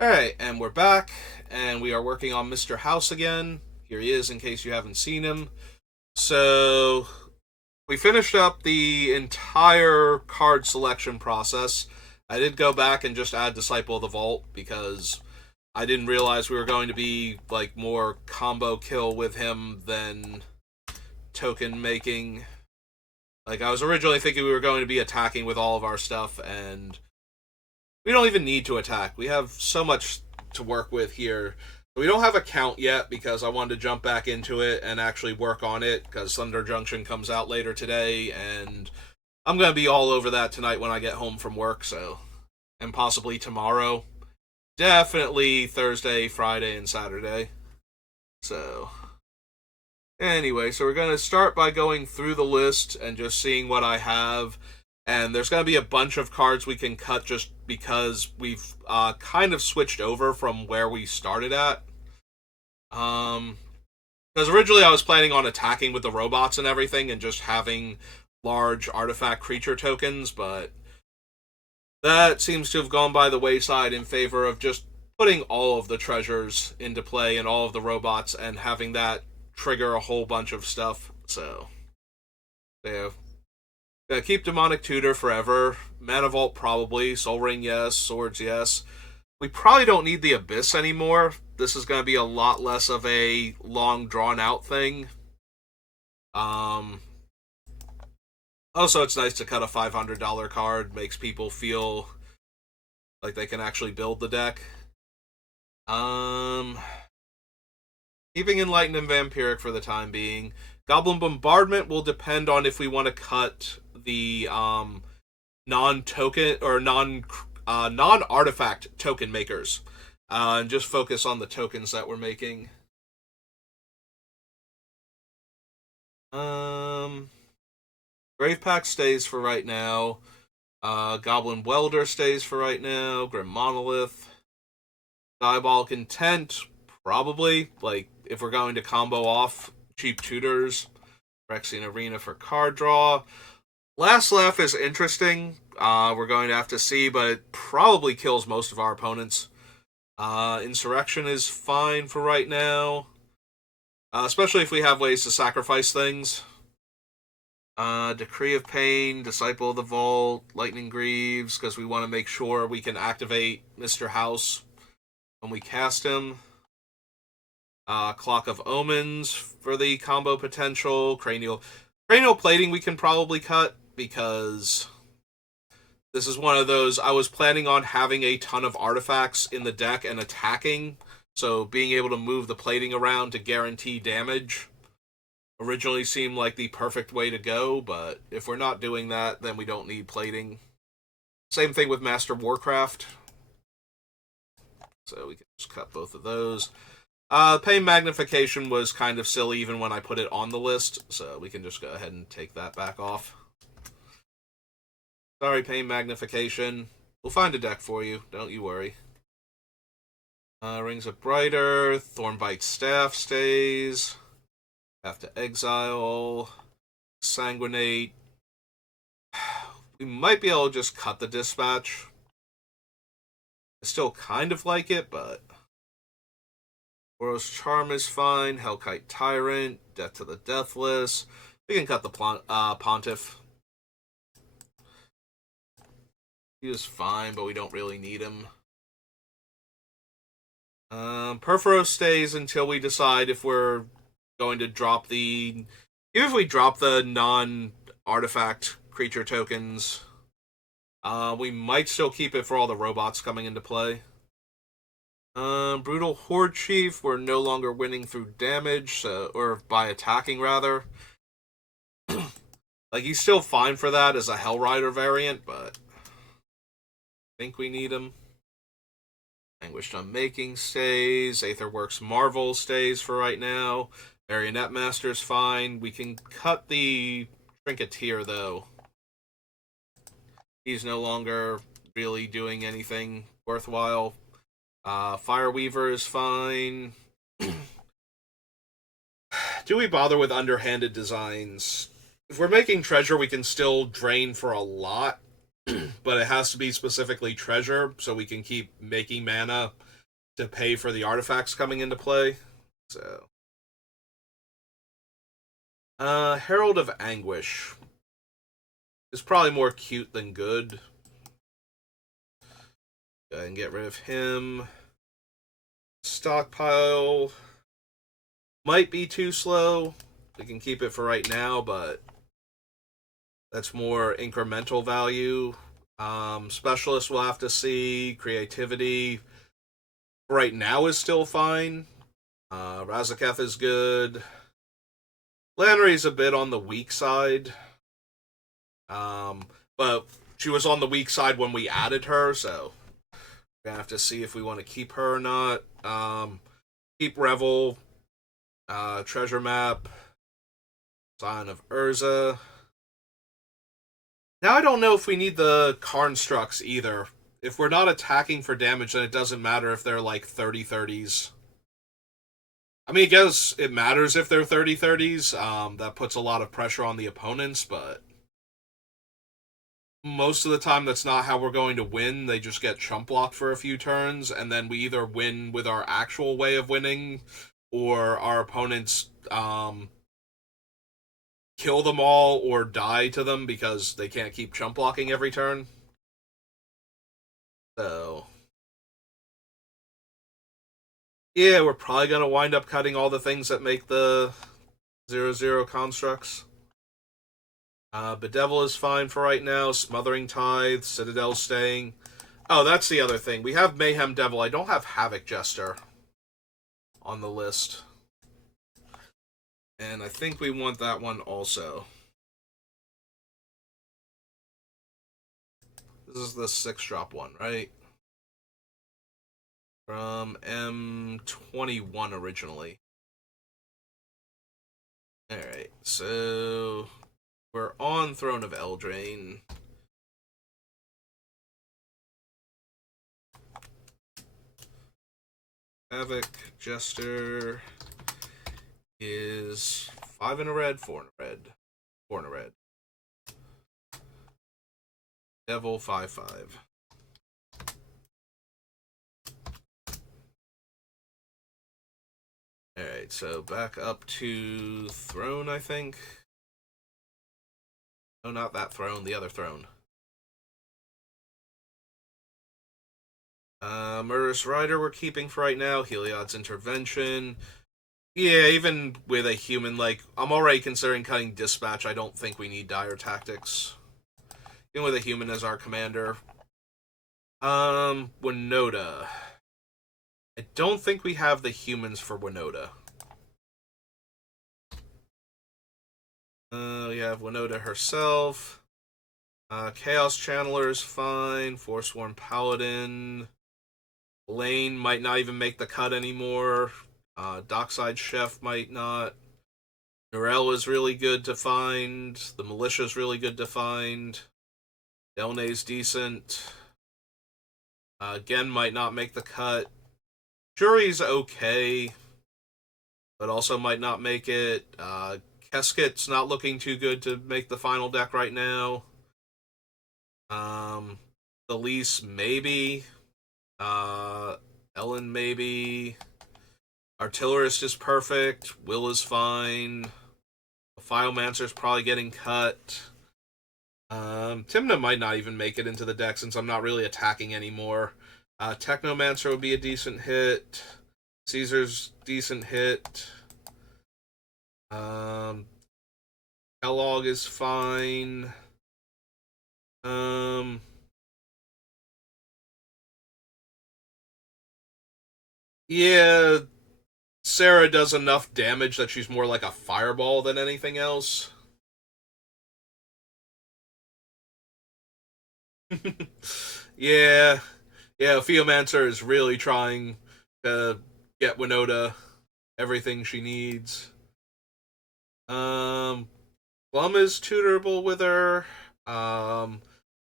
Alright, and we're back, and we are working on Mr. House again. Here he is in case you haven't seen him. So, we finished up the entire card selection process. I did go back and just add Disciple of the Vault because I didn't realize we were going to be like more combo kill with him than token making. Like, I was originally thinking we were going to be attacking with all of our stuff, and we don't even need to attack. We have so much to work with here. We don't have a count yet because I wanted to jump back into it and actually work on it because Thunder Junction comes out later today, and I'm going to be all over that tonight when I get home from work, so. And possibly tomorrow. Definitely Thursday, Friday, and Saturday. So. Anyway, so we're going to start by going through the list and just seeing what I have. And there's going to be a bunch of cards we can cut just because we've kind of switched over from where we started at. Because originally I was planning on attacking with the robots and everything and just having large artifact creature tokens, but that seems to have gone by the wayside in favor of just putting all of the treasures into play and all of the robots and having that trigger a whole bunch of stuff. So, yeah. Keep Demonic Tutor forever. Mana Vault probably. Soul Ring yes. Swords yes. We probably don't need the Abyss anymore. This is going to be a lot less of a long drawn out thing. Also, it's nice to cut a $500 card. Makes people feel like they can actually build the deck. Keeping Enlightened and Vampiric for the time being. Goblin Bombardment will depend on if we want to cut the non-token or non-artifact token makers, and just focus on the tokens that we're making. Grave Pack stays for right now. Goblin Welder stays for right now. Grim Monolith. Diabolic Intent, probably. Like, if we're going to combo off cheap tutors. Phyrexian Arena for card draw. Last Laugh is interesting. We're going to have to see, but it probably kills most of our opponents. Insurrection is fine for right now. Especially if we have ways to sacrifice things. Decree of Pain, Disciple of the Vault, Lightning Greaves, because we want to make sure we can activate Mr. House when we cast him. Clock of Omens for the combo potential. Cranial Plating we can probably cut because this is one of those. I was planning on having a ton of artifacts in the deck and attacking, so being able to move the plating around to guarantee damage originally seemed like the perfect way to go, but if we're not doing that, then we don't need plating. Same thing with Master Warcraft. So we can just cut both of those. Pain Magnification was kind of silly even when I put it on the list, so we can just go ahead and take that back off. Sorry, Pain Magnification. We'll find a deck for you, don't you worry. Rings of Brighter, Thornbite Staff stays. Have to exile. Sanguinate. We might be able to just cut the Dispatch. I still kind of like it, but Boros Charm is fine. Hellkite Tyrant. Death to the Deathless. We can cut the Pontiff. He is fine, but we don't really need him. Perforos stays until we decide if we're going to drop the... Even if we drop the non-artifact creature tokens, we might still keep it for all the robots coming into play. Brutal Horde Chief, we're no longer winning through damage, or by attacking, rather. Like, he's still fine for that as a Hellrider variant, but I think we need him. Anguished Unmaking stays. Aetherworks Marvel stays for right now. Marionette Master's fine. We can cut the Trinketeer, though. He's no longer really doing anything worthwhile. Fireweaver is fine. Do we bother with underhanded designs? If we're making treasure, we can still drain for a lot, but it has to be specifically treasure so we can keep making mana to pay for the artifacts coming into play. So, Herald of Anguish is probably more cute than good. Go ahead and get rid of him. Stockpile might be too slow. We can keep it for right now, but that's more incremental value. Specialist we'll have to see. Creativity right now is still fine. Razaketh is good. Lannery's a bit on the weak side. But she was on the weak side when we added her, so we're gonna have to see if we want to keep her or not. Keep Revel. Treasure Map. Sign of Urza. Now I don't know if we need the Karnstrucks either. If we're not attacking for damage, then it doesn't matter if they're like 30/30s. I mean, I guess it matters if they're 30/30s. That puts a lot of pressure on the opponents, but most of the time that's not how we're going to win. They just get chump blocked for a few turns, and then we either win with our actual way of winning, or our opponents kill them all or die to them because they can't keep chump blocking every turn. So, yeah, we're probably going to wind up cutting all the things that make the 0/0 constructs. Bedevil is fine for right now. Smothering Tithe, Citadel staying. Oh, that's the other thing. We have Mayhem Devil. I don't have Havoc Jester on the list. And I think we want that one also. This is the 6-drop one, right? From M21 originally. Alright, so we're on Throne of Eldraine. Havoc Jester is 5 in a red, 4 in a red, 4 in a red. Devil 5/5. Alright, so back up to Throne, I think. No, not that Throne, the other Throne. Murderous Rider we're keeping for right now. Heliod's Intervention. Yeah, even with a human, like, I'm already considering cutting Dispatch. I don't think we need Dire Tactics. Even with a human as our commander. Winota. I don't think we have the humans for Winota. We have Winota herself. Chaos Channeler is fine. Forsworn Paladin. Lane might not even make the cut anymore. Dockside Chef might not. Norel is really good to find. The Militia is really good to find. Delnay's decent. Again, might not make the cut. Jury's okay, but also might not make it. Kesket's not looking too good to make the final deck right now. Elise, maybe. Ellen, maybe. Artillerist is perfect. Will is fine. The Filemancer's probably getting cut. Tymna might not even make it into the deck since I'm not really attacking anymore. Technomancer would be a decent hit. Caesar's decent hit. Kellogg is fine. Yeah, Sarah does enough damage that she's more like a fireball than anything else. Yeah. Yeah, Theomancer is really trying to get Winota everything she needs. Plum is tutorable with her. I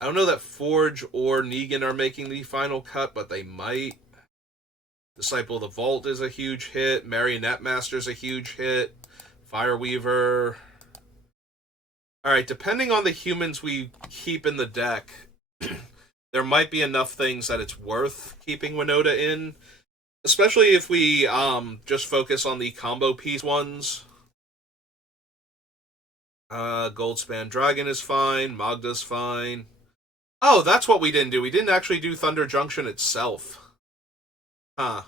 don't know that Forge or Negan are making the final cut, but they might. Disciple of the Vault is a huge hit. Marionette Master's a huge hit. Fireweaver. Alright, depending on the humans we keep in the deck, there might be enough things that it's worth keeping Winota in. Especially if we just focus on the combo piece ones. Goldspan Dragon is fine. Magda's fine. Oh, that's what we didn't do. We didn't actually do Thunder Junction itself. Huh.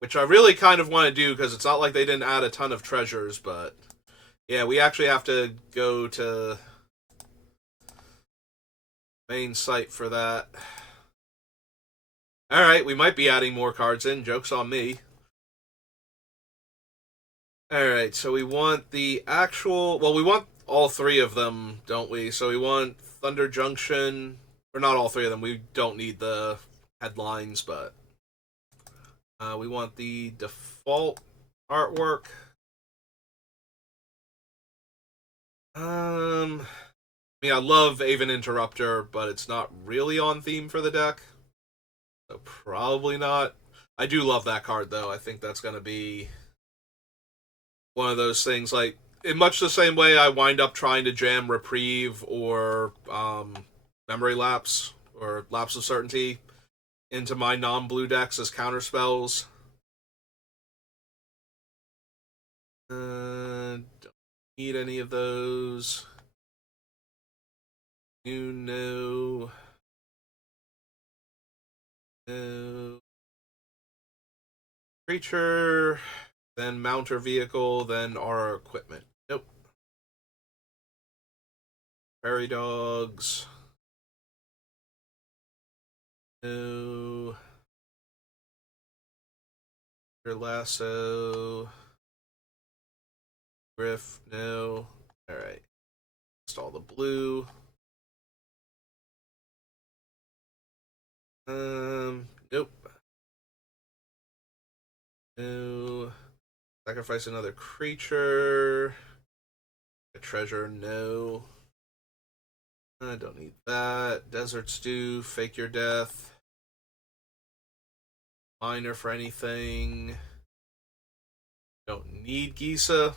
Which I really kind of want to do because it's not like they didn't add a ton of treasures, but yeah, we actually have to go to main site for that. Alright, we might be adding more cards in. Joke's on me. Alright, so we want the actual... Well, we want all three of them, don't we? So we want Thunder Junction... Or not all three of them. We don't need the headlines, but... we want the default artwork. I mean, I love Aven Interrupter, but it's not really on theme for the deck. So probably not. I do love that card, though. I think that's going to be one of those things, like, in much the same way I wind up trying to jam Reprieve or Memory Lapse or Lapse of Certainty into my non-blue decks as counterspells. Don't need any of those. No. No. Creature, then mount or vehicle, then our equipment. Nope. Prairie dogs. No. Your lasso. Griff, no. Alright. Install the blue. Nope. No. Sacrifice another creature. A treasure, no. I don't need that. Desert Stew, Fake Your Death. Miner for anything. Don't need Gisa.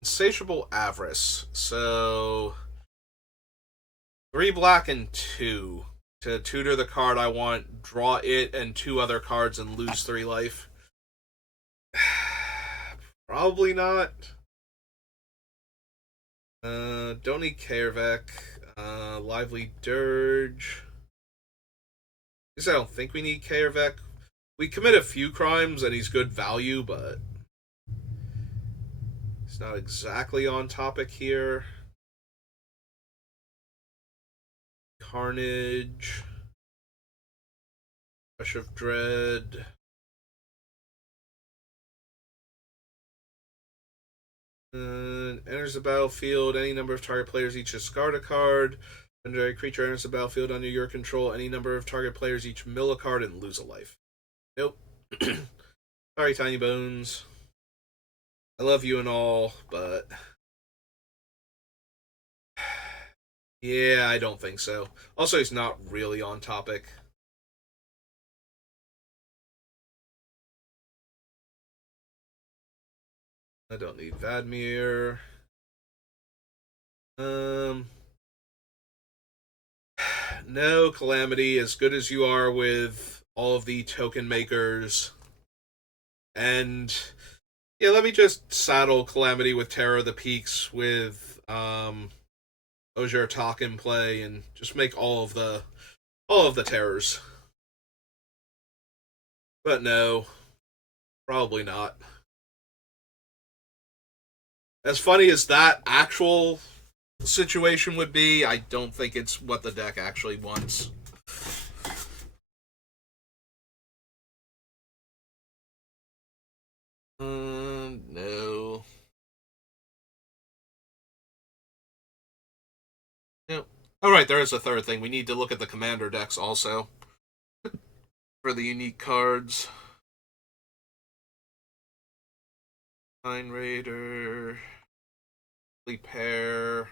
Insatiable Avarice. So 3 black and 2. To tutor the card I want, draw it and 2 other cards and lose 3 life. Probably not. Don't need Kaervek. Lively Dirge. I guess I don't think we need Kaervek. We commit a few crimes and he's good value, but he's not exactly on topic here. Carnage. Rush of Dread. Enters the battlefield. Any number of target players each discard a card. Legendary creature enters the battlefield under your control. Any number of target players each mill a card and lose a life. Nope. Sorry, Tiny Bones. I love you and all, but... yeah, I don't think so. Also, he's not really on topic. I don't need Vadmir. No, Calamity, as good as you are with all of the token makers. And yeah, let me just saddle Calamity with Terror of the Peaks with Osier Talk in play and just make all of the terrors. But no, probably not. As funny as that actual situation would be, I don't think it's what the deck actually wants. No. Nope. Oh, right, there is a third thing. We need to look at the commander decks also for the unique cards. Mind Raider, Pair.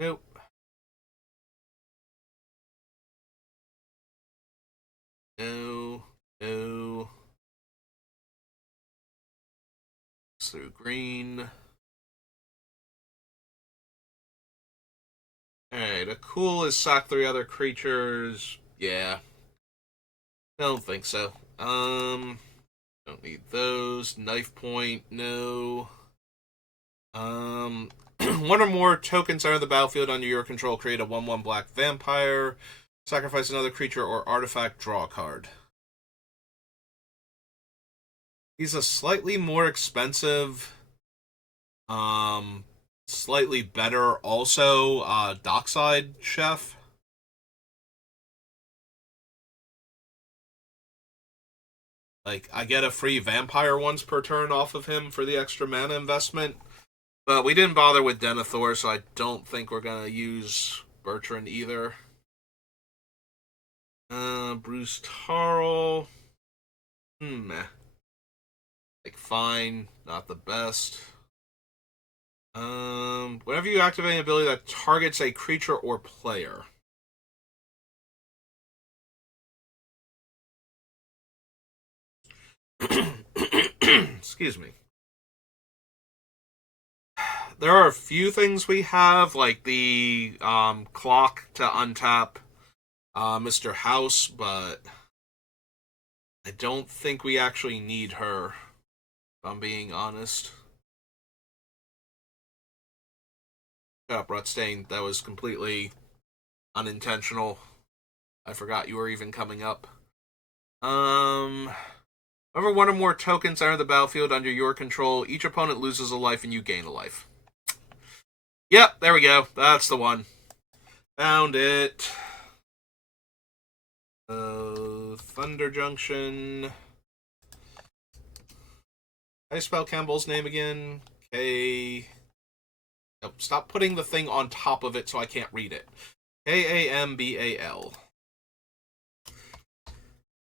Nope. No. No. Through green. Alright. Okay, the cool is sack 3 other creatures. Yeah. Don't think so. Don't need those. Knife point, no. One or more tokens enter the battlefield under your control. Create a 1/1 black vampire. Sacrifice another creature or artifact. Draw a card. He's a slightly more expensive, slightly better also Dockside Chef. Like, I get a free vampire once per turn off of him for the extra mana investment. But we didn't bother with Denethor, so I don't think we're going to use Bertrand either. Bruce Tarl. Like, fine. Not the best. Whenever you activate an ability that targets a creature or player. Excuse me. There are a few things we have, like the clock to untap Mr. House, but I don't think we actually need her, if I'm being honest. Shut up, Rutstain. That was completely unintentional. I forgot you were even coming up. Whenever one or more tokens enter the battlefield under your control, each opponent loses a life and you gain a life. Yep, there we go. That's the one. Found it. Thunder Junction. How do you spell Campbell's name again? K. Oh, stop putting the thing on top of it so I can't read it. Kambal.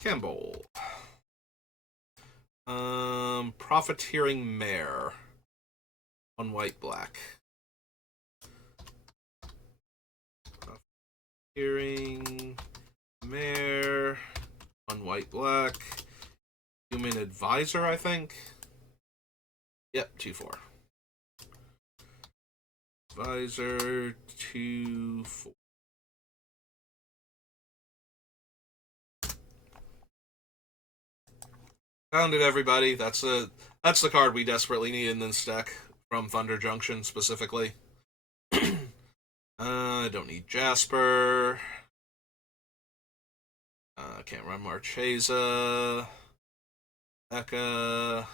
Campbell. Profiteering Mare. On white black. Profiteering Mare. On white black. Human Advisor, I think. Yep, 2/4. Advisor 2/4. Found it, everybody. That's the card we desperately need in this deck from Thunder Junction specifically. I don't need Jasper. Can't run Marchesa. Eka.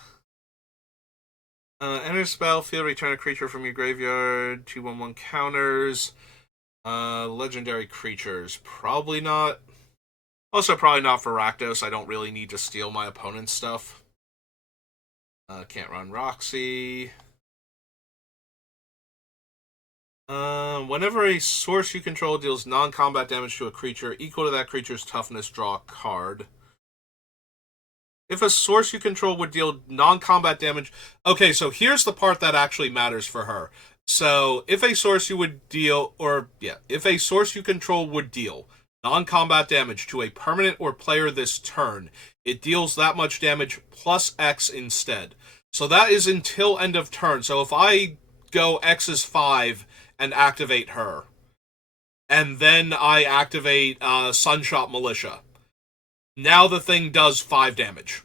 Enters the battlefield, return a creature from your graveyard. 2/1/1 counters. Legendary creatures. Probably not. Also, probably not for Rakdos. I don't really need to steal my opponent's stuff. Can't run Roxy. Whenever a source you control deals non-combat damage to a creature equal to that creature's toughness, draw a card. If a source you control would deal non-combat damage... Okay, so here's the part that actually matters for her. So, if a source you would deal... if a source you control would deal non-combat damage to a permanent or player this turn, it deals that much damage plus X instead. So that is until end of turn. So if I go X is 5 and activate her, and then I activate Sunshot Militia, now the thing does 5 damage.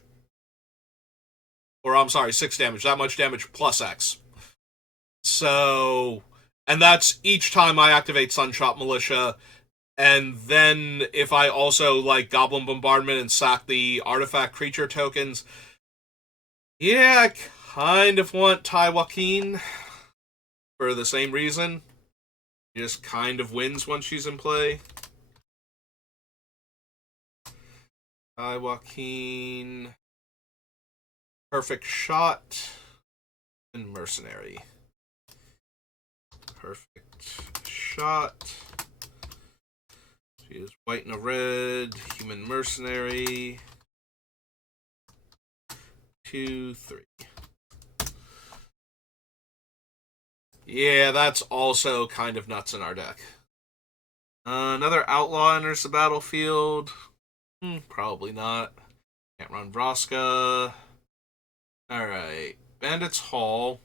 Or, I'm sorry, 6 damage. That much damage plus X. So, and that's each time I activate Sunshot Militia. And then if I also, like, Goblin Bombardment and sack the artifact creature tokens, yeah, I kind of want Ty Joaquin for the same reason. She just kind of wins once she's in play. Ty Joaquin, Perfect Shot, and Mercenary. Perfect Shot. She is white and a red, Human Mercenary. 2, 3. Yeah, that's also kind of nuts in our deck. Another Outlaw enters the battlefield. Probably not. Can't run Vraska. Alright. Bandit's Hall.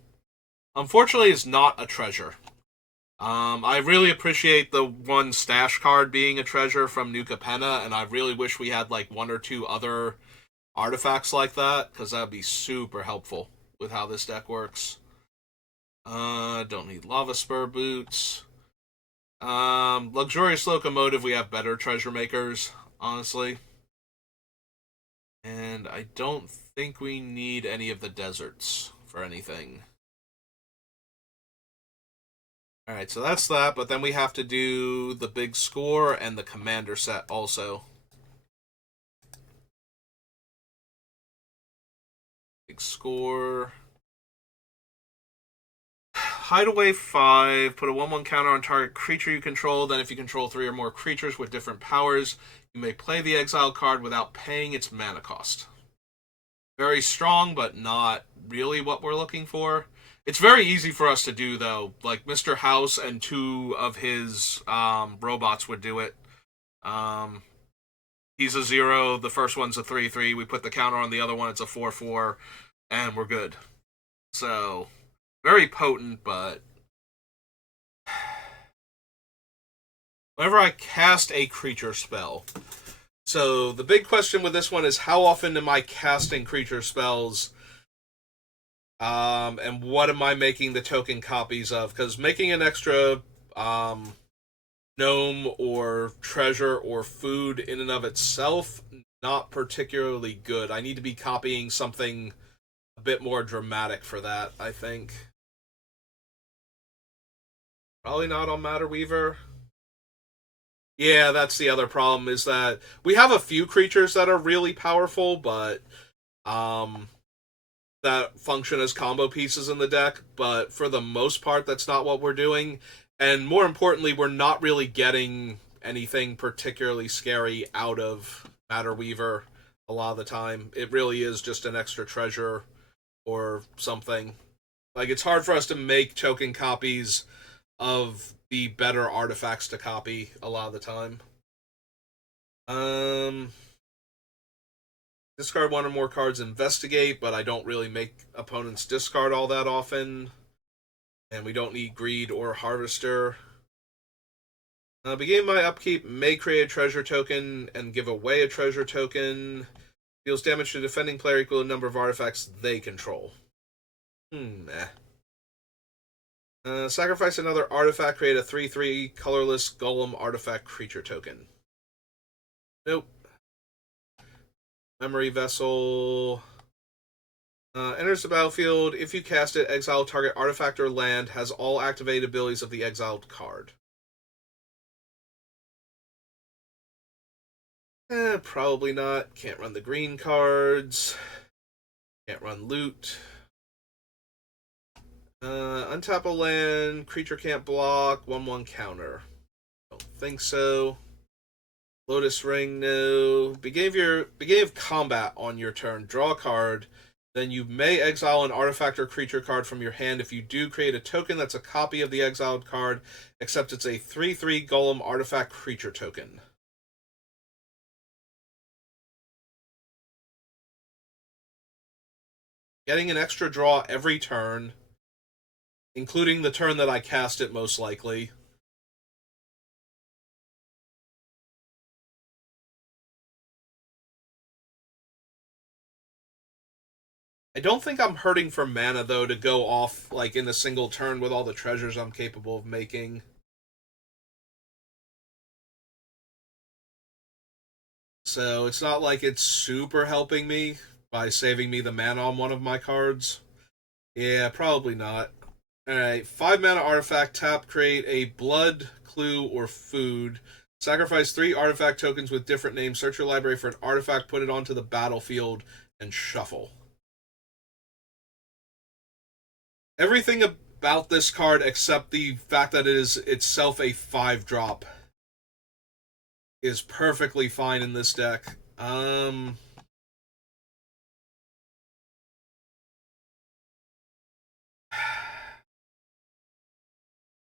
Unfortunately, it's not a treasure. I really appreciate the one stash card being a treasure from Nuka Penna, and I really wish we had like one or two other artifacts like that, because that would be super helpful with how this deck works. Don't need Lava Spur Boots. Luxurious Locomotive, we have better treasure makers, honestly. And I don't think we need any of the deserts for anything. Alright, so that's that, but then we have to do the big score and the commander set also. Big score. Hideaway 5, put a 1/1 counter on target creature you control, then if you control 3 or more creatures with different powers, you may play the exile card without paying its mana cost. Very strong, but not really what we're looking for. It's very easy for us to do, though. Like, Mr. House and 2 of his robots would do it. He's a 0, the first one's a 3/3, we put the counter on the other one, it's a 4/4, and we're good. So, very potent, but whenever I cast a creature spell. So the big question with this one is how often am I casting creature spells? And what am I making the token copies of? Because making an extra gnome or treasure or food in and of itself, not particularly good. I need to be copying something a bit more dramatic for that, I think. Probably not on Matter Weaver. Yeah, that's the other problem, is that we have a few creatures that are really powerful, but um that function as combo pieces in the deck, but for the most part that's not what we're doing. And more importantly, we're not really getting anything particularly scary out of Matter Weaver a lot of the time. It really is just an extra treasure or something. Like, it's hard for us to make token copies of the better artifacts to copy a lot of the time. Discard 1 or more cards, investigate, but I don't really make opponents discard all that often. And we don't need greed or harvester. Begin my upkeep, may create a treasure token and give away a treasure token. Deals damage to defending player equal to the number of artifacts they control. Sacrifice another artifact, create a 3/3 colorless golem artifact creature token. Nope. Memory Vessel. Enters the battlefield. If you cast it, exile target artifact or land, has all activated abilities of the exiled card. Probably not. Can't run the green cards. Can't run loot. Untap a land. Creature can't block. 1/1 counter. Don't think so. Lotus Ring, no. Beginning of combat on your turn. Draw a card. Then you may exile an artifact or creature card from your hand. If you do, create a token that's a copy of the exiled card, except it's a 3/3 golem artifact creature token. Getting an extra draw every turn, including the turn that I cast it, most likely. I don't think I'm hurting for mana, though, to go off like in a single turn with all the treasures I'm capable of making. So it's not like it's super helping me by saving me the mana on one of my cards. Yeah, probably not. Alright, 5 mana artifact, tap, create a blood, clue, or food. Sacrifice 3 artifact tokens with different names. Search your library for an artifact, put it onto the battlefield, and shuffle. Everything about this card, except the fact that it is itself a 5-drop, is perfectly fine in this deck.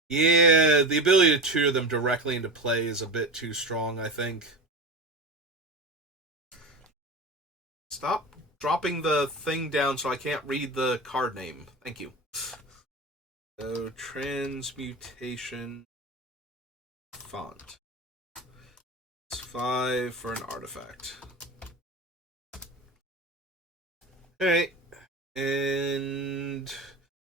Yeah, the ability to tutor them directly into play is a bit too strong, I think. Stop dropping the thing down so I can't read the card name. Thank you. So, transmutation font. It's 5 for an artifact. Alright. And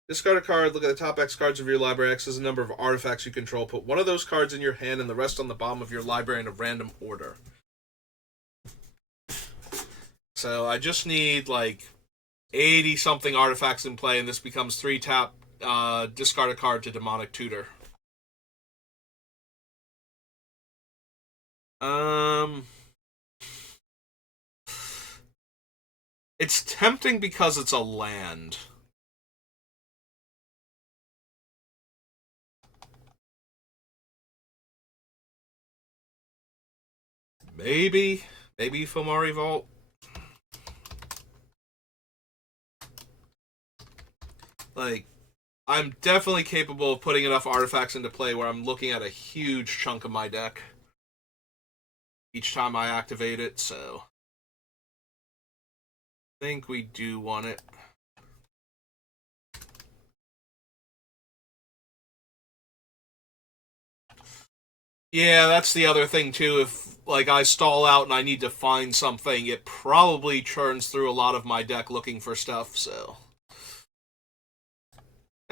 discard a card. Look at the top X cards of your library. X is the number of artifacts you control. Put one of those cards in your hand and the rest on the bottom of your library in a random order. So I just need like 80 something artifacts in play, and this becomes 3 tap. Discard a card to Demonic Tutor. It's tempting because it's a land. Maybe Fomari Vault. Like, I'm definitely capable of putting enough artifacts into play where I'm looking at a huge chunk of my deck each time I activate it, so I think we do want it. Yeah, that's the other thing too. If like I stall out and I need to find something, it probably churns through a lot of my deck looking for stuff, so.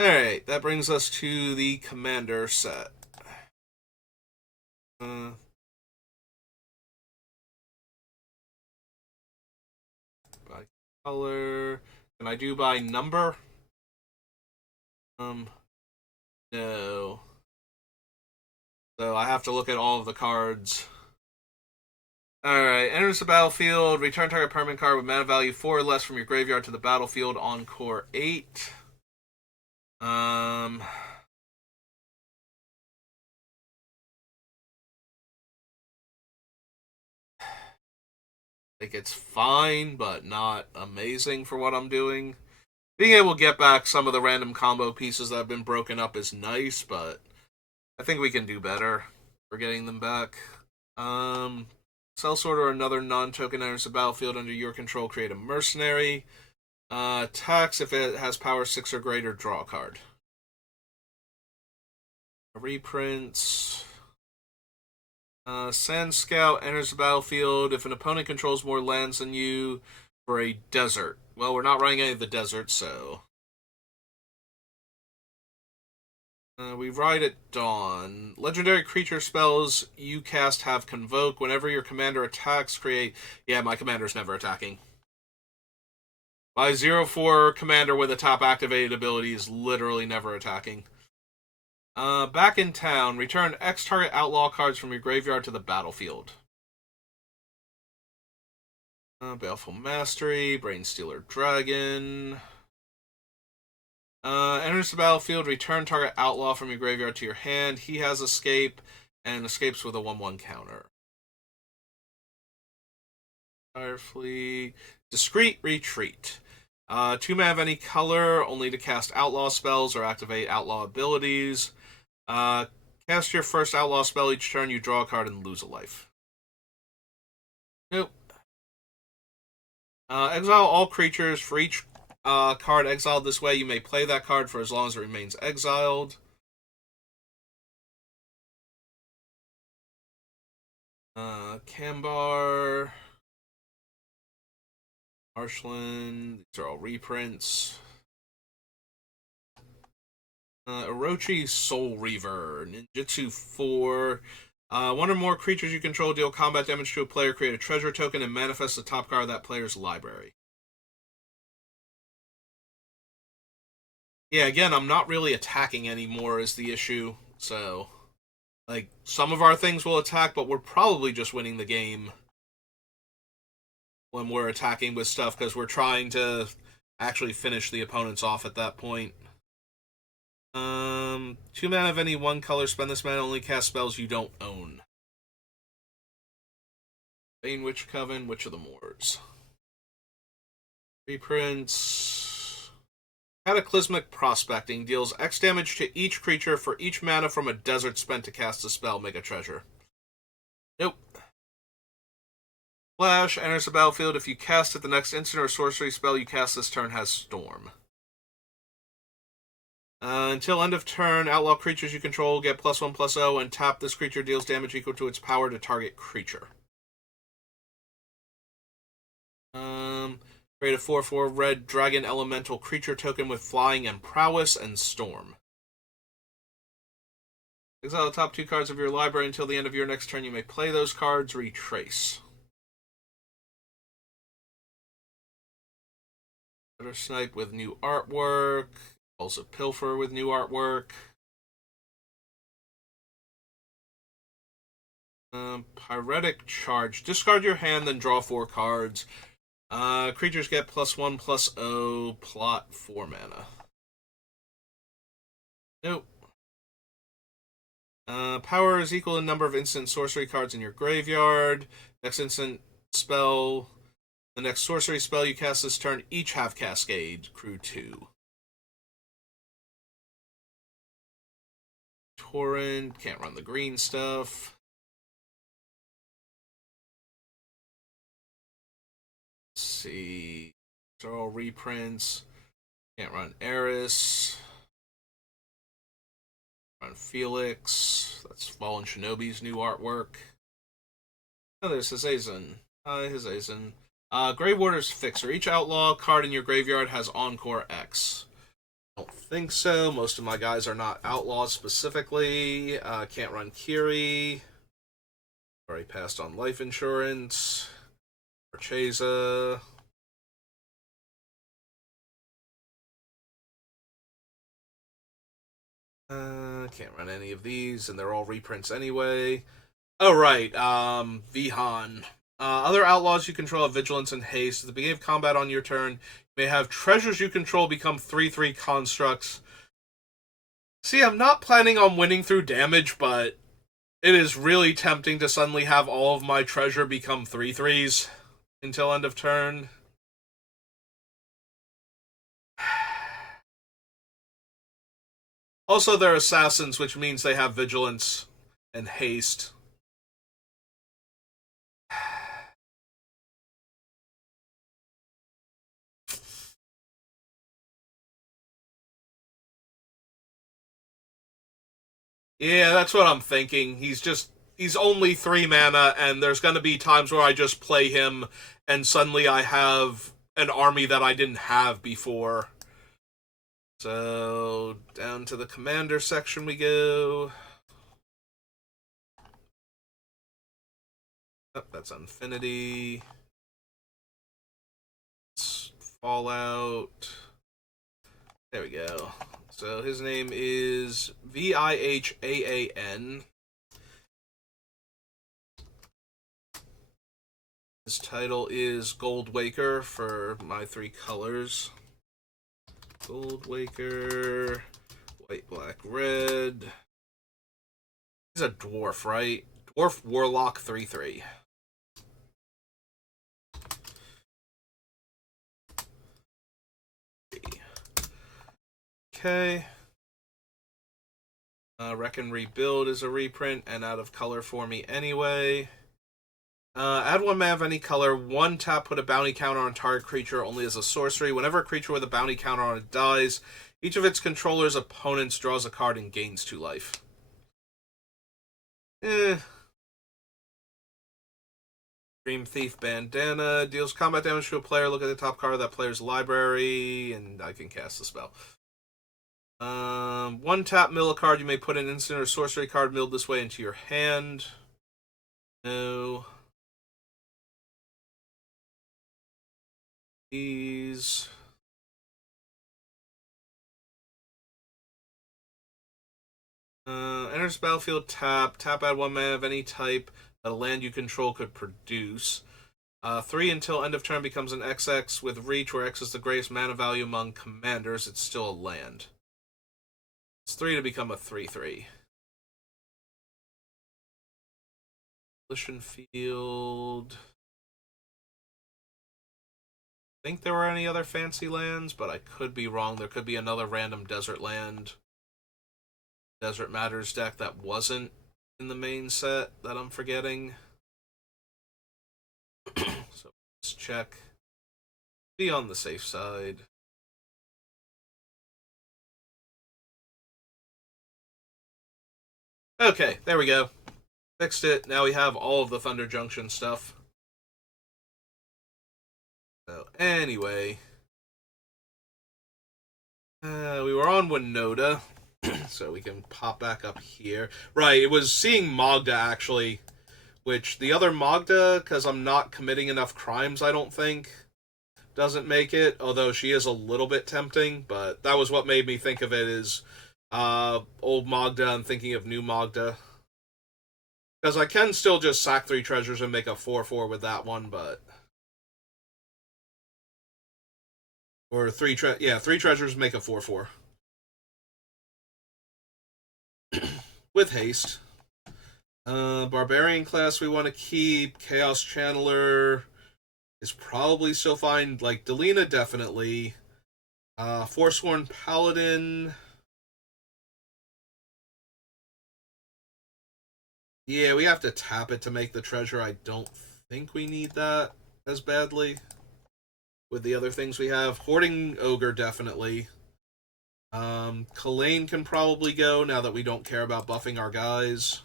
Alright, that brings us to the commander set. By color. Can I do by number? No. So I have to look at all of the cards. Alright, enters the battlefield. Return target permanent card with mana value 4 or less from your graveyard to the battlefield on core 8. Think it's fine, but not amazing for what I'm doing. Being able to get back some of the random combo pieces that have been broken up is nice, but I think we can do better for getting them back. Sellsword or another non-token enters the battlefield under your control, create a mercenary. Attacks if it has power 6 or greater, draw a card. Reprints. Sand Scout enters the battlefield if an opponent controls more lands than you for a desert. Well, we're not running any of the deserts, so. We ride at dawn. Legendary creature spells you cast have Convoke. Whenever your commander attacks, create. Yeah, my commander's never attacking. My 0/4 commander with a top activated ability is literally never attacking. Back in town, return X target outlaw cards from your graveyard to the battlefield. Baleful Mastery, Brainstealer Dragon. Enters the battlefield, return target outlaw from your graveyard to your hand. He has escape, and escapes with a 1/1 counter. Firefleet. Discreet Retreat. 2 mana of any color, only to cast outlaw spells or activate outlaw abilities. Cast your first outlaw spell each turn, you draw a card and lose a life. Nope. Exile all creatures. For each card exiled this way, you may play that card for as long as it remains exiled. Kambar. Marshland. These are all reprints. Orochi Soul Reaver. Ninjutsu 4. 1 or more creatures you control deal combat damage to a player, create a treasure token, and manifest the top card of that player's library. Yeah, again, I'm not really attacking anymore is the issue. So, like, some of our things will attack, but we're probably just winning the game when we're attacking with stuff because we're trying to actually finish the opponents off at that point. 2 mana of any 1 color. Spend this mana, only cast spells you don't own. Bane Witch Coven, Witch of the Moors. Reprints. Cataclysmic Prospecting deals X damage to each creature for each mana from a desert spent to cast a spell. Make a treasure. Nope. Flash enters the battlefield. If you cast it, the next instant or sorcery spell you cast this turn has Storm. Until end of turn, outlaw creatures you control get +1/+0, and tap this creature deals damage equal to its power to target creature. Create a 4/4 red dragon elemental creature token with flying and prowess and storm. Exile the top 2 cards of your library until the end of your next turn. You may play those cards. Retrace. Gutter Snipe with new artwork. Also Pilfer with new artwork. Pyretic Charge. Discard your hand, then draw 4 cards. Creatures get +1/+0. Plot 4 mana. Nope. Power is equal to the number of instant sorcery cards in your graveyard. Next instant spell. The next sorcery spell you cast this turn each have Cascade. Crew 2. Torrent. Can't run the green stuff. Let's see. These are all reprints. Can't run Eris. Run Felix. That's Fallen Shinobi's new artwork. Oh, there's Hizazen. Hi, Hizazen. Grave Warder's Fixer. Each outlaw card in your graveyard has Encore X. I don't think so. Most of my guys are not outlaws specifically. Can't run Kiri. Already passed on life insurance. Marchesa. Can't run any of these, and they're all reprints anyway. Oh, right. Vihan. Other outlaws you control have Vigilance and Haste. At the beginning of combat on your turn, you may have treasures you control become 3/3 constructs. See, I'm not planning on winning through damage, but it is really tempting to suddenly have all of my treasure become 3/3s until end of turn. Also, they're assassins, which means they have Vigilance and Haste. Yeah, that's what I'm thinking. He's only 3 mana, and there's going to be times where I just play him, and suddenly I have an army that I didn't have before. So, down to the commander section we go. Oh, that's Infinity. It's Fallout. There we go. So his name is Vihaan. His title is Goldwaker for my 3 colors. Goldwaker, white, black, red. He's a dwarf, right? Dwarf Warlock 3/3. Okay. Wreck and Rebuild is a reprint and out of color for me anyway. Add 1 mana of any color. 1 tap, put a bounty counter on target creature only as a sorcery. Whenever a creature with a bounty counter on it dies, each of its controller's opponents draws a card and gains 2 life. Dream Thief Bandana. Deals combat damage to a player. Look at the top card of that player's library, and I can cast the spell. 1 tap, mill a card. You may put an instant or sorcery card milled this way into your hand. No. These. Enters battlefield, tap. Tap, add 1 mana of any type that a land you control could produce. 3 until end of turn becomes an XX with reach, where X is the greatest mana value among commanders. It's still a land. It's 3 to become a 3/3. Abolition Field. I think there were any other fancy lands, but I could be wrong. There could be another random desert land. Desert Matters deck that wasn't in the main set that I'm forgetting. So let's check. Be on the safe side. Okay, there we go. Fixed it. Now we have all of the Thunder Junction stuff. So, anyway. We were on Winota, so we can pop back up here. Right, it was seeing Magda, actually, which the other Magda, because I'm not committing enough crimes, I don't think, doesn't make it, although she is a little bit tempting, but that was what made me think of it as old Magda and thinking of new Magda. Because I can still just sack 3 treasures and make a 4/4 with that one, but... Or 3 treasures make a 4/4. With haste. Barbarian class we want to keep. Chaos Channeler is probably still fine. Like, Delina, definitely. Forsworn Paladin. Yeah, we have to tap it to make the treasure. I don't think we need that as badly with the other things we have. Hoarding Ogre, definitely. Kalane can probably go now that we don't care about buffing our guys.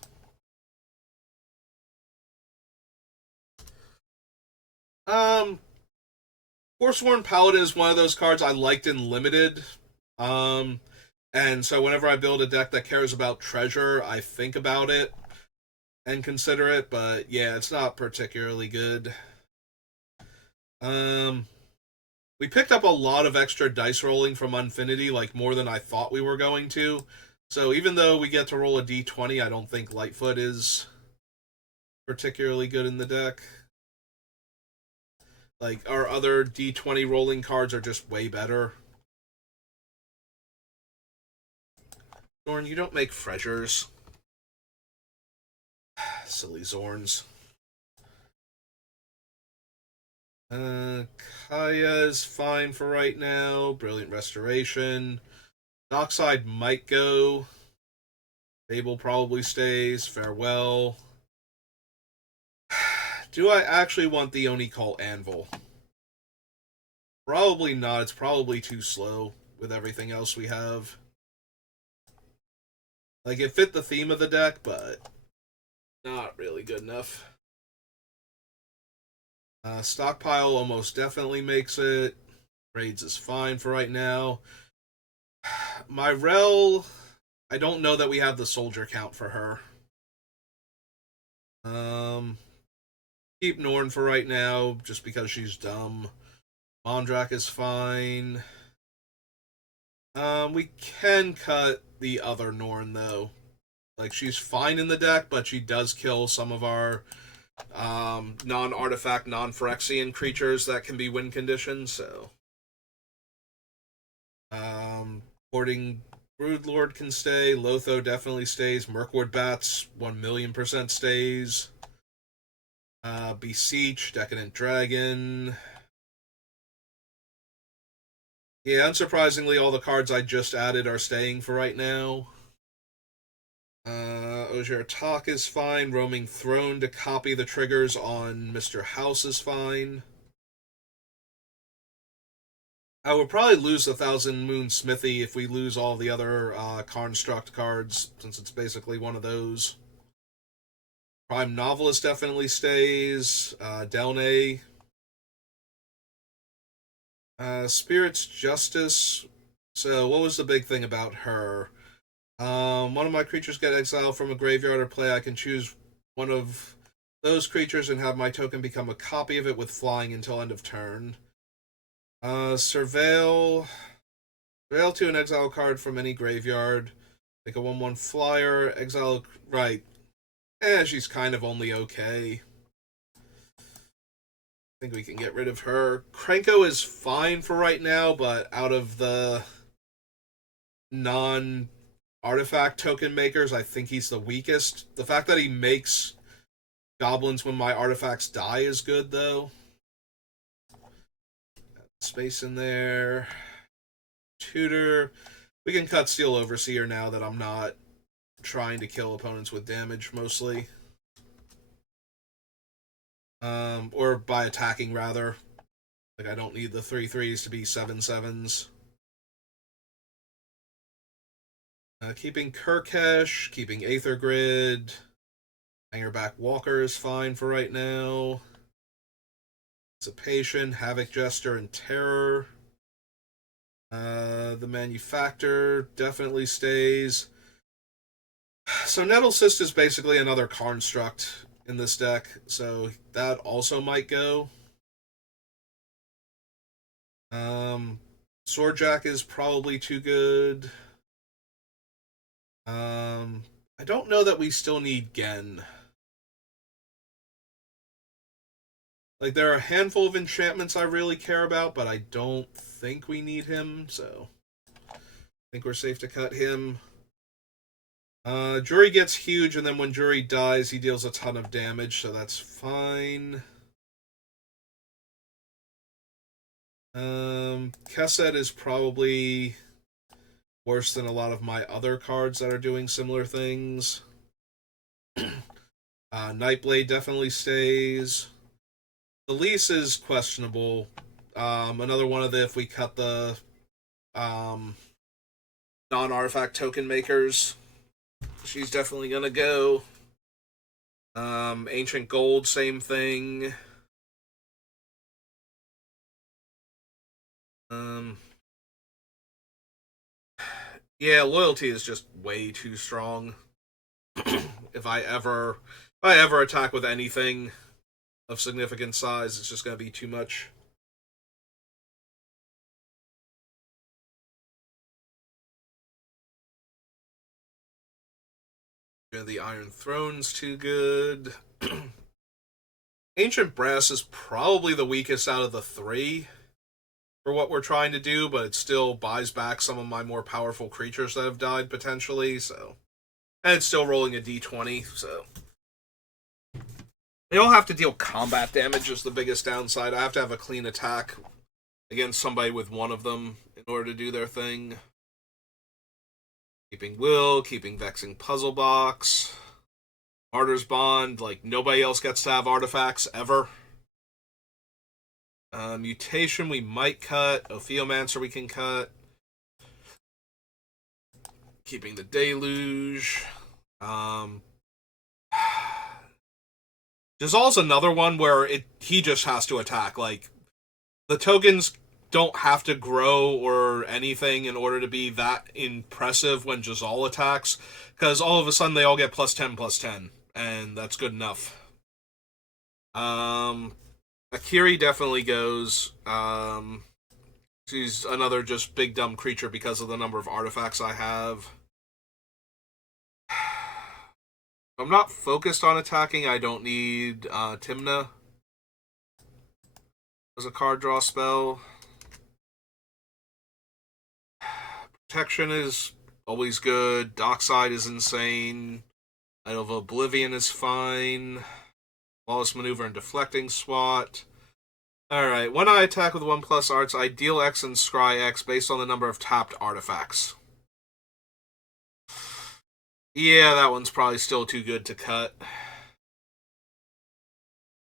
Forsworn Paladin is one of those cards I liked in Limited. And so whenever I build a deck that cares about treasure, I think about it and consider it, but yeah, it's not particularly good. We picked up a lot of extra dice rolling from Unfinity, like more than I thought we were going to. So even though we get to roll a d20, I don't think Lightfoot is particularly good in the deck. Like, our other d20 rolling cards are just way better. Zorn, you don't make treasures. Silly Zorns. Kaya is fine for right now. Brilliant Restoration. Dockside might go. Fable probably stays. Farewell. Do I actually want the Oni Call Anvil? Probably not. It's probably too slow with everything else we have. Like, it fit the theme of the deck, but not really good enough. Stockpile almost definitely makes it. Raids is fine for right now. My Rel, I don't know that we have the soldier count for her. Keep Norn for right now, just because she's dumb. Mondrak is fine. We can cut the other Norn, though. Like, she's fine in the deck, but she does kill some of our non-artifact, non-Phyrexian creatures that can be win conditions, so... Hoarding Broodlord can stay. Lotho definitely stays. Mirkwood Bats 1,000,000% stays. Beseech, Decadent Dragon. Yeah, unsurprisingly, all the cards I just added are staying for right now. Ogier Talk is fine. Roaming Throne to copy the triggers on Mr. House is fine. I would probably lose the Thousand Moon Smithy if we lose all the other Construct cards, since it's basically one of those. Prime Novelist definitely stays. Delnay. Spirit's Justice. So, what was the big thing about her? One of my creatures get exiled from a graveyard or play. I can choose one of those creatures and have my token become a copy of it with flying until end of turn. Surveil. Surveil to an exile card from any graveyard. Make a 1/1 flyer. Exile. Right. She's kind of only okay. I think we can get rid of her. Krenko is fine for right now, but out of the non-artifact token makers, I think he's the weakest. The fact that he makes goblins when my artifacts die is good, though. Space in there. Tutor. We can cut Steel Overseer now that I'm not trying to kill opponents with damage, mostly. Or by attacking, rather. Like, I don't need the 3/3s to be 7/7s. Keeping Kirkesh, keeping Aether Grid. Hangerback Walker is fine for right now. Dissipation, Havoc Jester, and Terror. The Manufactor definitely stays. So Nettlecyst is basically another construct in this deck, so that also might go. Swordjack is probably too good. I don't know that we still need Gen. Like, there are a handful of enchantments I really care about, but I don't think we need him, so I think we're safe to cut him. Jury gets huge, and then when Jury dies, he deals a ton of damage, so that's fine. Kesset is probably worse than a lot of my other cards that are doing similar things. Nightblade definitely stays. The lease is questionable. Another one of the, if we cut the non-artifact token makers, she's definitely gonna go. Ancient Gold, same thing. Yeah, Loyalty is just way too strong. if I ever attack with anything of significant size, it's just gonna be too much. The Iron Throne's too good. Ancient Brass is probably the weakest out of the three for what we're trying to do, but it still buys back some of my more powerful creatures that have died potentially, so. And it's still rolling a d20, so. They don't have to deal combat damage is the biggest downside. I have to have a clean attack against somebody with one of them in order to do their thing. Keeping Will, keeping Vexing Puzzle Box. Martyr's Bond, like, nobody else gets to have artifacts ever. Mutation we might cut. Ophiomancer we can cut. Keeping the Deluge. Jazal's another one where he just has to attack. Like, the tokens don't have to grow or anything in order to be that impressive when Jazal attacks, because all of a sudden they all get +10/+10, and that's good enough. Akiri definitely goes. She's another just big dumb creature because of the number of artifacts I have. I'm not focused on attacking. I don't need Tymna as a card draw spell. Protection is always good. Dockside is insane. Idol of Oblivion is fine. Flawless Maneuver and Deflecting Swat. Alright, when I attack with 1+ arts, I deal X and scry X based on the number of tapped artifacts. Yeah, that one's probably still too good to cut.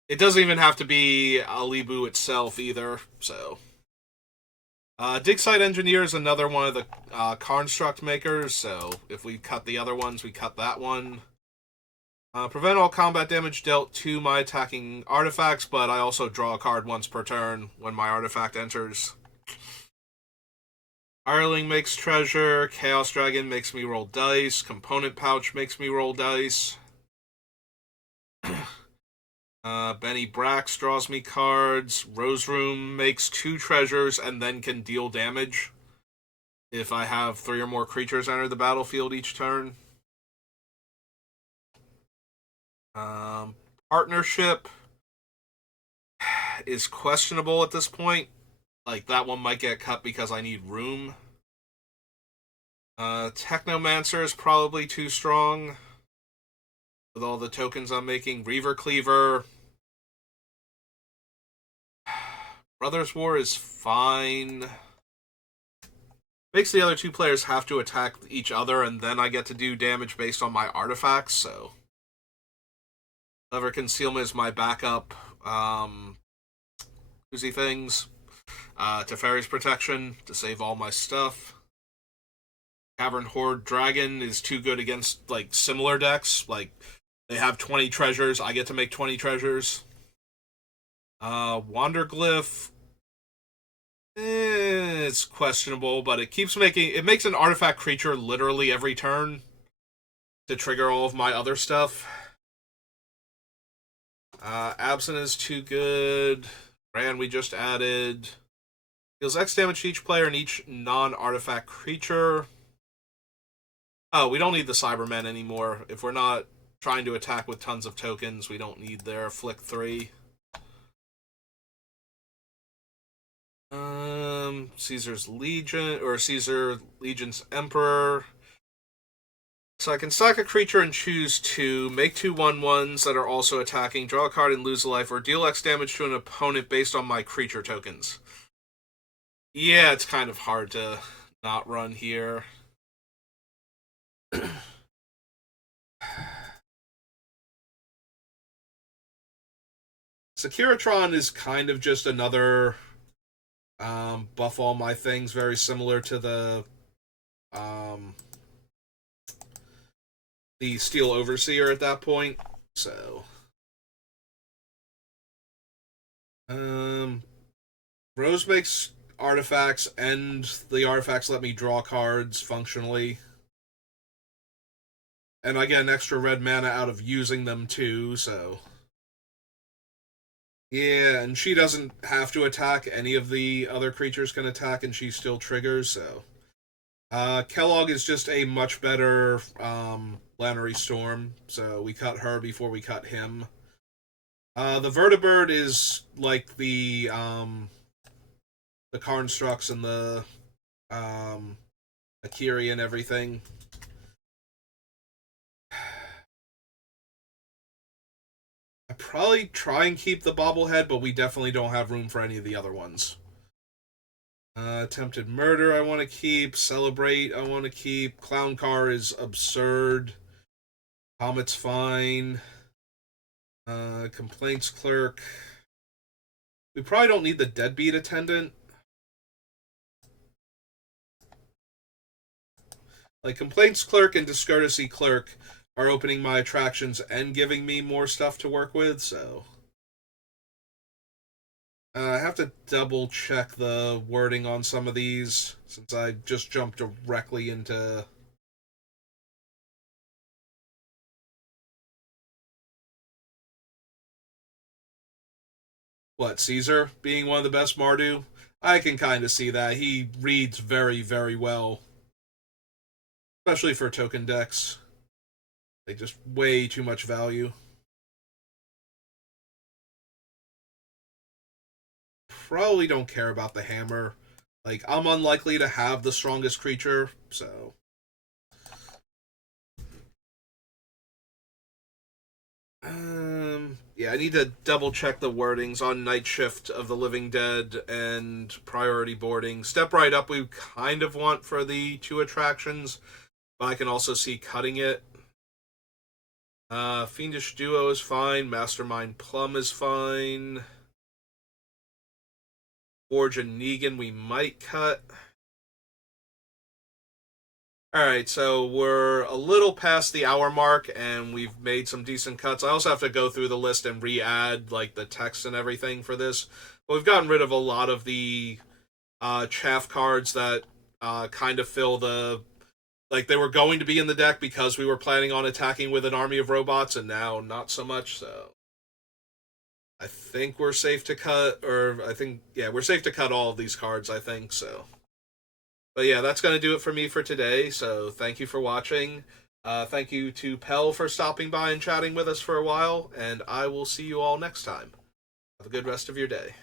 It doesn't even have to be Alibu itself either, so. Digsite Engineer is another one of the construct makers, so if we cut the other ones, we cut that one. Prevent all combat damage dealt to my attacking artifacts, but I also draw a card once per turn when my artifact enters. Ireling makes treasure. Chaos Dragon makes me roll dice. Component Pouch makes me roll dice. Benny Brax draws me cards. Rose Room makes 2 treasures and then can deal damage if I have 3 or more creatures enter the battlefield each turn. Partnership is questionable at this point. Like, that one might get cut because I need room. Technomancer is probably too strong with all the tokens I'm making. Reaver Cleaver. Brothers War is fine. Makes the other 2 players have to attack each other, and then I get to do damage based on my artifacts, so. Clever Concealment is my backup. Oozy things. Teferi's Protection to save all my stuff. Cavern Horde Dragon is too good against like similar decks. Like they have 20 treasures, I get to make 20 treasures. Wanderglyph, it's questionable, but it makes an artifact creature literally every turn to trigger all of my other stuff. Absent is too good. Ran we just added. Deals X damage to each player and each non-artifact creature. Oh, we don't need the Cybermen anymore. If we're not trying to attack with tons of tokens, we don't need their Flick 3. Caesar's Legion, or Caesar Legion's Emperor. So I can sack a creature and choose to make 2 1/1s that are also attacking, draw a card and lose a life, or deal X damage to an opponent based on my creature tokens. Yeah, it's kind of hard to not run here. Securitron is kind of just another buff all my things, very similar to the Steel Overseer at that point. So Rose makes artifacts, and the artifacts let me draw cards functionally. And I get an extra red mana out of using them too, so yeah, and she doesn't have to attack. Any of the other creatures can attack, and she still triggers, so. Kellogg is just a much better Lannery Storm, so we cut her before we cut him. The Vertibird is like the Karnstrucks and the Akiri and everything. I probably try and keep the Bobblehead, but we definitely don't have room for any of the other ones. Attempted Murder I want to keep. Celebrate I want to keep. Clown Car is absurd. Comet's fine. Complaints Clerk. We probably don't need the Deadbeat Attendant. Like, Complaints Clerk and Discourtesy Clerk are opening my attractions and giving me more stuff to work with, so. I have to double check the wording on some of these, since I just jumped directly into... What, Caesar being one of the best Mardu? I can kind of see that. He reads very, very well. Especially for token decks. They just way too much value. Probably don't care about the hammer. Like, I'm unlikely to have the strongest creature, so... Yeah, I need to double check the wordings on Night Shift of the Living Dead and Priority Boarding. Step Right Up we kind of want for the 2 attractions, but I can also see cutting it. Fiendish Duo is fine. Mastermind Plum is fine. Forge and Negan we might cut. Alright, so we're a little past the hour mark, and we've made some decent cuts. I also have to go through the list and re-add, like, the text and everything for this. But we've gotten rid of a lot of the chaff cards that kind of fill the... Like, they were going to be in the deck because we were planning on attacking with an army of robots, and now not so much, so... I think we're safe to cut, we're safe to cut all of these cards, I think, so... But yeah, that's going to do it for me for today, so thank you for watching. Thank you to Pell for stopping by and chatting with us for a while, and I will see you all next time. Have a good rest of your day.